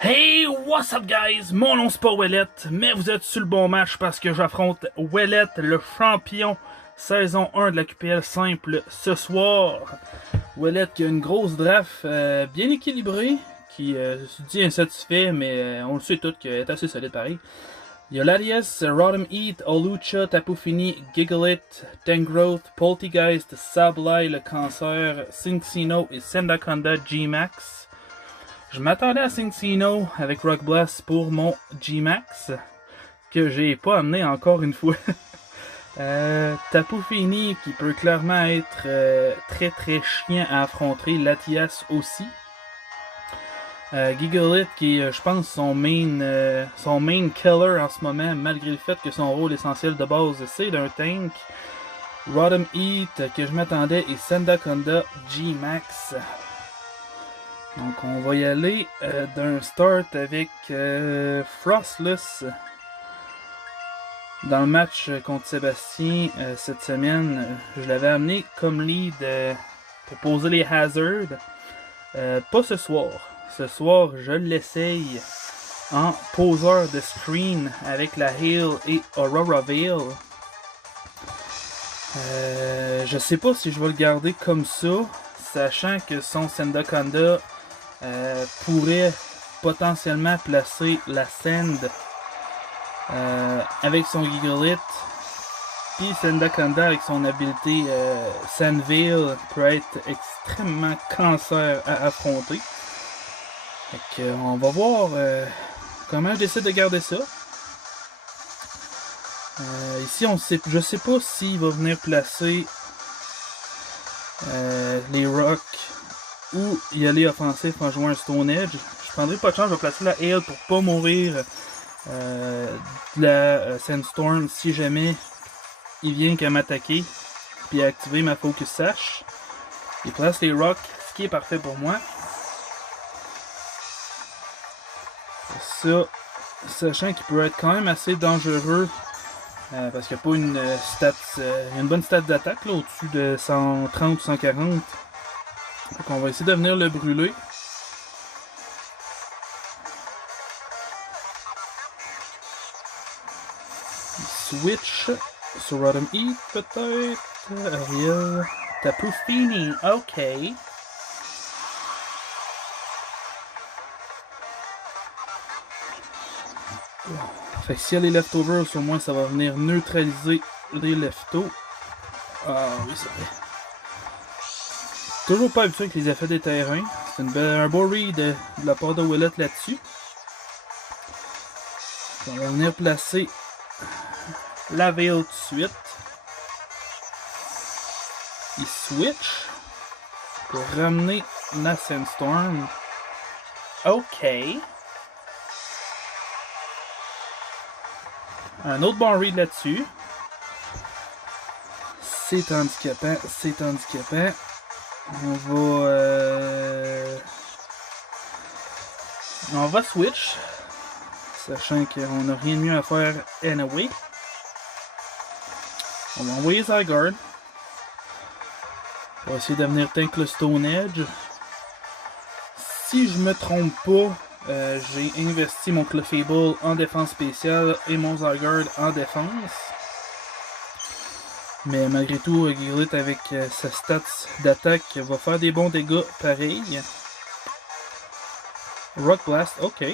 Hey, what's up guys? Mon nom c'est pas Ouellet, mais vous êtes sur le bon match parce que j'affronte Ouellet, le champion saison 1 de la QPL simple ce soir. Ouellet qui a une grosse draft bien équilibrée, qui se dit insatisfait, mais on le sait tous qu'elle est assez solide pareil. Il y a Ladies, Rodham Heat, Olucha, Tapu Fini, Gigalit, Tangrowth, Poltegeist, Sableye, le Cancer, Cinccino et Sandaconda G-Max. Je m'attendais à Cinccino avec Rock Blast pour mon G-Max, que j'ai pas amené encore une fois. Tapu Fini qui peut clairement être très très chiant à affronter, Latias aussi. Gigalit qui est, je pense, son main killer en ce moment, malgré le fait que son rôle essentiel de base c'est d'un tank. Rodham Heat que je m'attendais et Sandaconda G-Max. Donc on va y aller d'un start avec Frostless. Dans le match contre Sébastien cette semaine, je l'avais amené comme lead pour poser les hazards. Pas ce soir. Ce soir, je l'essaye en poseur de screen avec la Hail et Aurora Veil. Je sais pas si je vais le garder comme ça, sachant que son Sandaconda pourrait potentiellement placer la Sand avec son Gigalit. Puis Sandaconda avec son habileté Sandveil peut être extrêmement cancer à affronter. Fait que, on va voir comment je décide de garder ça. Ici, je sais pas s'il va venir placer les rocks ou y aller offensif en jouant un Stone Edge. Je prendrai pas de chance, je vais placer la Hail pour pas mourir de la Sandstorm si jamais il vient qu'à m'attaquer puis activer ma Focus Sash. Il place les rocks, ce qui est parfait pour moi. Ça, sachant qu'il peut être quand même assez dangereux parce qu'il n'y a pas une bonne stat d'attaque au-dessus de 130 ou 140. Donc on va essayer de venir le brûler. Switch sur Rodham Heat peut-être. Ariel. Tapu Fini, ok. Fait que s'il y a les leftovers, au moins ça va venir neutraliser les leftos. Ah oui, c'est vrai. Toujours pas habitué avec les effets des terrains. C'est un beau read de la part de Ouellet là-dessus. On va venir placer la Veil tout de suite. Il switch pour ramener la Sandstorm. Ok. Un autre bon read là-dessus. C'est handicapant, c'est handicapant. On va switch, sachant qu'on n'a rien de mieux à faire anyway. On va envoyer Zygarde. On va essayer de venir tank le Stone Edge. Si je me trompe pas, j'ai investi mon Clefable en défense spéciale et mon Zygarde en défense. Mais malgré tout, Gigalit avec sa stats d'attaque va faire des bons dégâts pareil. Rock Blast, ok.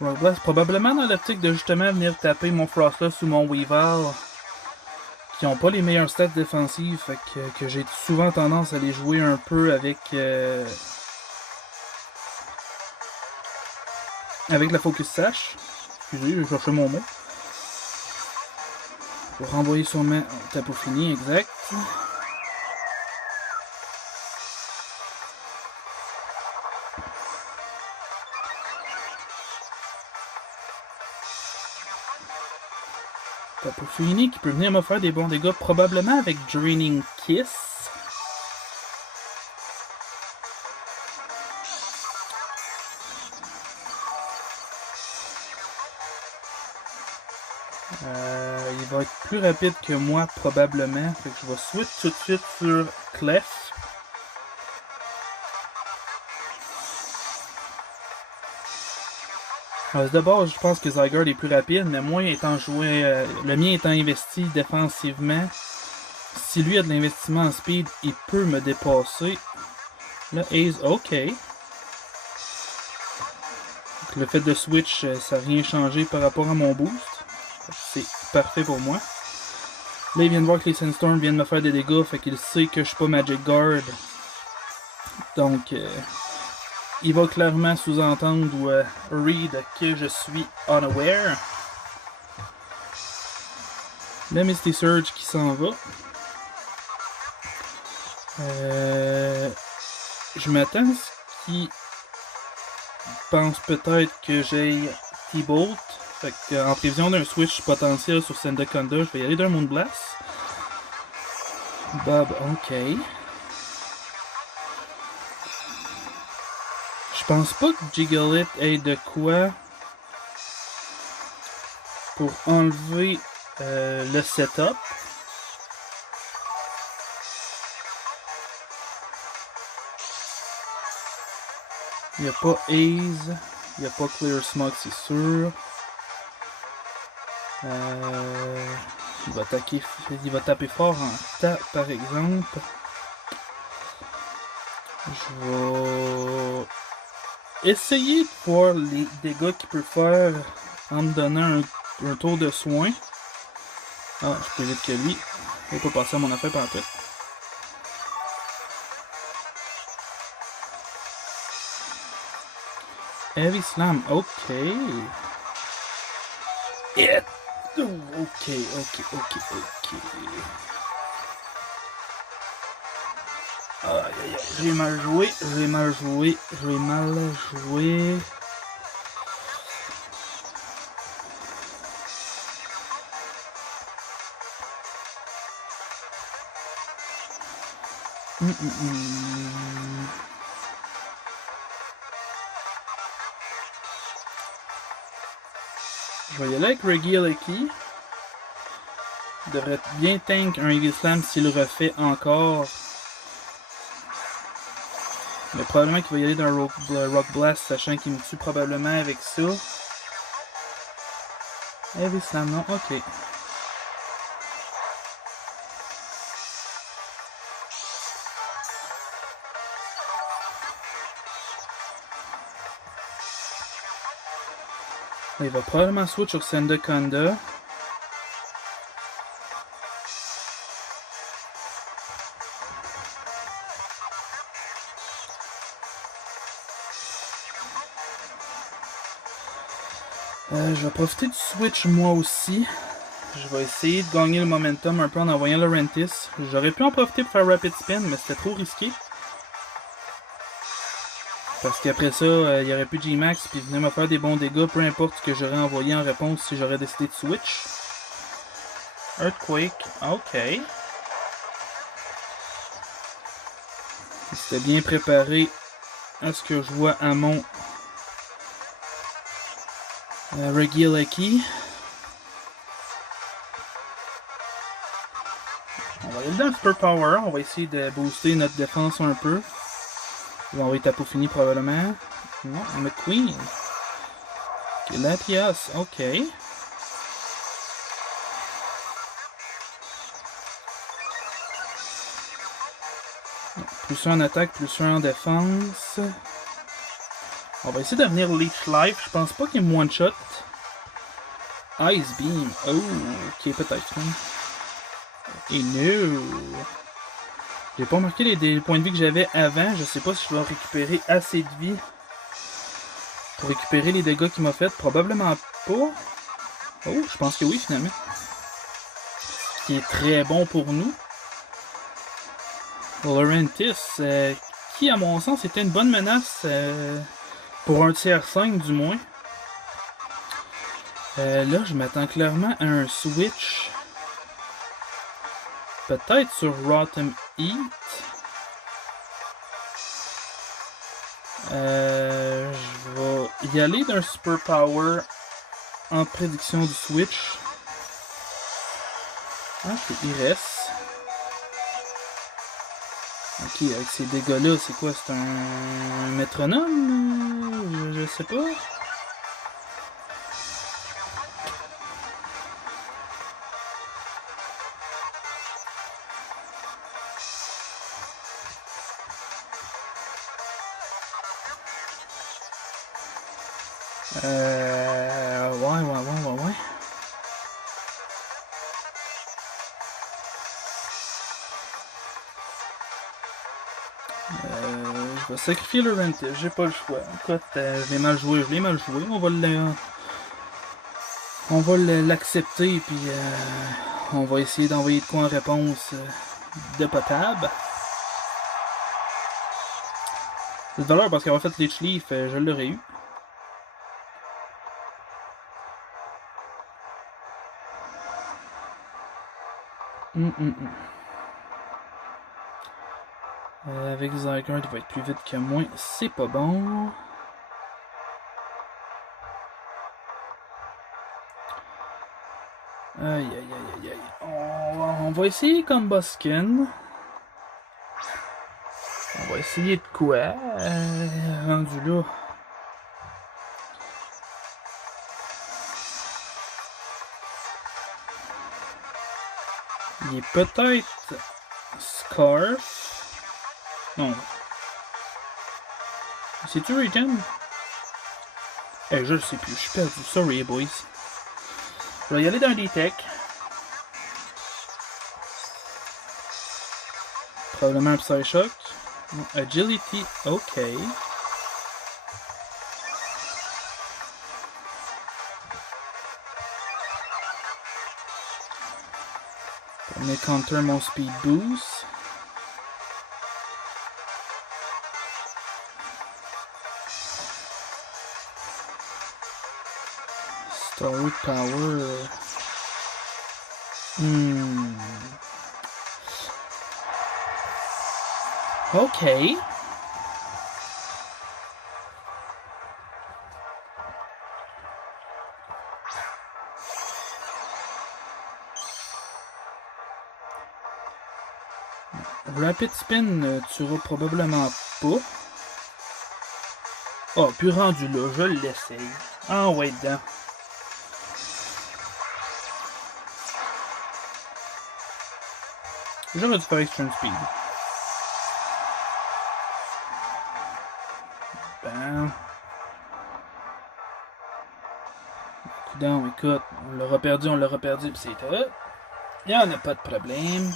Rock Blast, probablement dans l'optique de justement venir taper mon Frostless ou mon Weavile, qui n'ont pas les meilleures stats défensives, fait que j'ai souvent tendance à les jouer un peu avec la Focus Sash. Excusez, je cherchais mon mot. Pour renvoyer sur ma Tapu Fini, exact. Tapu Fini qui peut venir me faire des bons dégâts, probablement avec Draining Kiss. Il il va être plus rapide que moi probablement. Fait que je vais switch tout de suite sur Clef. De base, je pense que Zygarde est plus rapide, mais moi étant joué, le mien étant investi défensivement, si lui a de l'investissement en speed, il peut me dépasser. Là, Ace, ok. Le fait de switch, ça n'a rien changé par rapport à mon boost. C'est parfait pour moi. Là, il vient de voir que les Sandstorm viennent me faire des dégâts, fait qu'il sait que je suis pas Magic Guard. Donc, il va clairement sous-entendre ou read que je suis unaware. Là, Misty Surge qui s'en va. Je m'attends à ce qu'il pense peut-être que j'ai T-Bolt. Fait que, en prévision d'un switch potentiel sur Sandaconda, je vais y aller d'un Moonblast. Bob, ok. Je pense pas que Jigglypuff ait de quoi pour enlever le setup. Il n'y a pas Haze, il n'y a pas Clear Smog, c'est sûr. Il va taper fort en tas, par exemple. Je vais essayer de voir les dégâts qu'il peut faire en me donnant un tour de soin. Ah, je peux vite que lui. Il va pas passer à mon affaire par tout. Heavy Slam, ok. Yeah. Ok. Aïe, j'ai mal joué. Je vais y aller avec Regieleki. Il devrait bien tank un Heavy Slam s'il le refait encore. Mais probablement qu'il va y aller d'un Rock Blast, sachant qu'il me tue probablement avec ça. Heavy Slam, non, ok. Il va probablement switch sur Sandaconda. Je vais profiter du switch moi aussi. Je vais essayer de gagner le momentum un peu en envoyant le Rentis. J'aurais pu en profiter pour faire Rapid Spin, mais c'était trop risqué. Parce qu'après ça, il y aurait plus de G-Max, puis il venait me faire des bons dégâts, peu importe ce que j'aurais envoyé en réponse si j'aurais décidé de switch. Earthquake, ok. C'était bien préparé à ce que je vois à mon Regieleki. On va aller dans le Super Power, on va essayer de booster notre défense un peu. On va envoyer Tapu Fini probablement. Non, McQueen. Ok, Latias, ok. Plus 1 en attaque, plus 1 en défense. On va essayer de venir Leech Life. Je pense pas qu'il me one-shot. Ice Beam. Oh, ok, peut-être. Et no. J'ai pas marqué les points de vie que j'avais avant. Je sais pas si je vais récupérer assez de vie pour récupérer les dégâts qu'il m'a fait. Probablement pas. Oh, je pense que oui, finalement. Ce qui est très bon pour nous. Laurentis, qui à mon sens était une bonne menace pour un tiers 5 du moins. Là, je m'attends clairement à un switch. Peut-être sur Rotom Heat. Je vais y aller d'un Super Power en prédiction du switch. Ok, il reste. Ok, avec ces dégâts-là, c'est quoi? C'est un métronome? Je sais pas. Ouais. Je vais sacrifier le Rentis, j'ai pas le choix. Écoute, je l'ai mal joué. On va l'accepter, puis on va essayer d'envoyer de quoi en réponse de potable. C'est de valeur parce qu'avoir fait Leech Leaf, je l'aurais eu. Avec Zygarde, il va être plus vite que moi. C'est pas bon. Aïe. On va essayer comme Boskin. On va essayer de quoi? Rendu là. Il est peut-être Scarf. Non. C'est-tu Return? Je sais plus, je suis perdu. Sorry, boys. Je vais y aller dans des techs. Probablement un Psyshock. Agility, ok. On est counter mon speed boost. Story power. Ok. Rapid Spin tuera probablement pas. Oh, puis rendu là, je l'essaye. Ah ouais, dedans. J'aurais dû faire Extreme Speed. Ben. Coudon, écoute, on l'aura perdu, pis c'est tout. Y'en a pas de problème.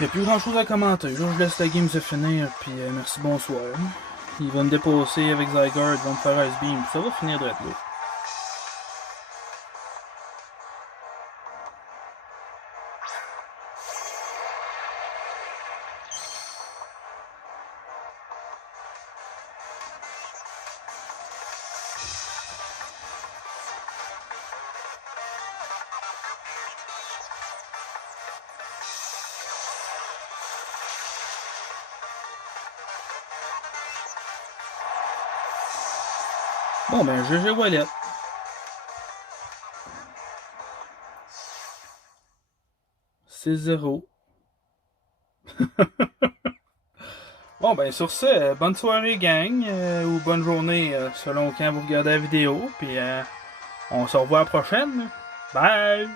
Il n'y a plus grand chose à commenter. Là, je laisse la game se finir, puis merci, bonsoir. Il va me dépasser avec Zygarde, il va me faire Ice Beam, ça va finir de être là. Bon ben, GG Wallet. C'est 0. Bon ben, sur ce, bonne soirée gang, ou bonne journée selon quand vous regardez la vidéo, puis on se revoit à la prochaine. Bye!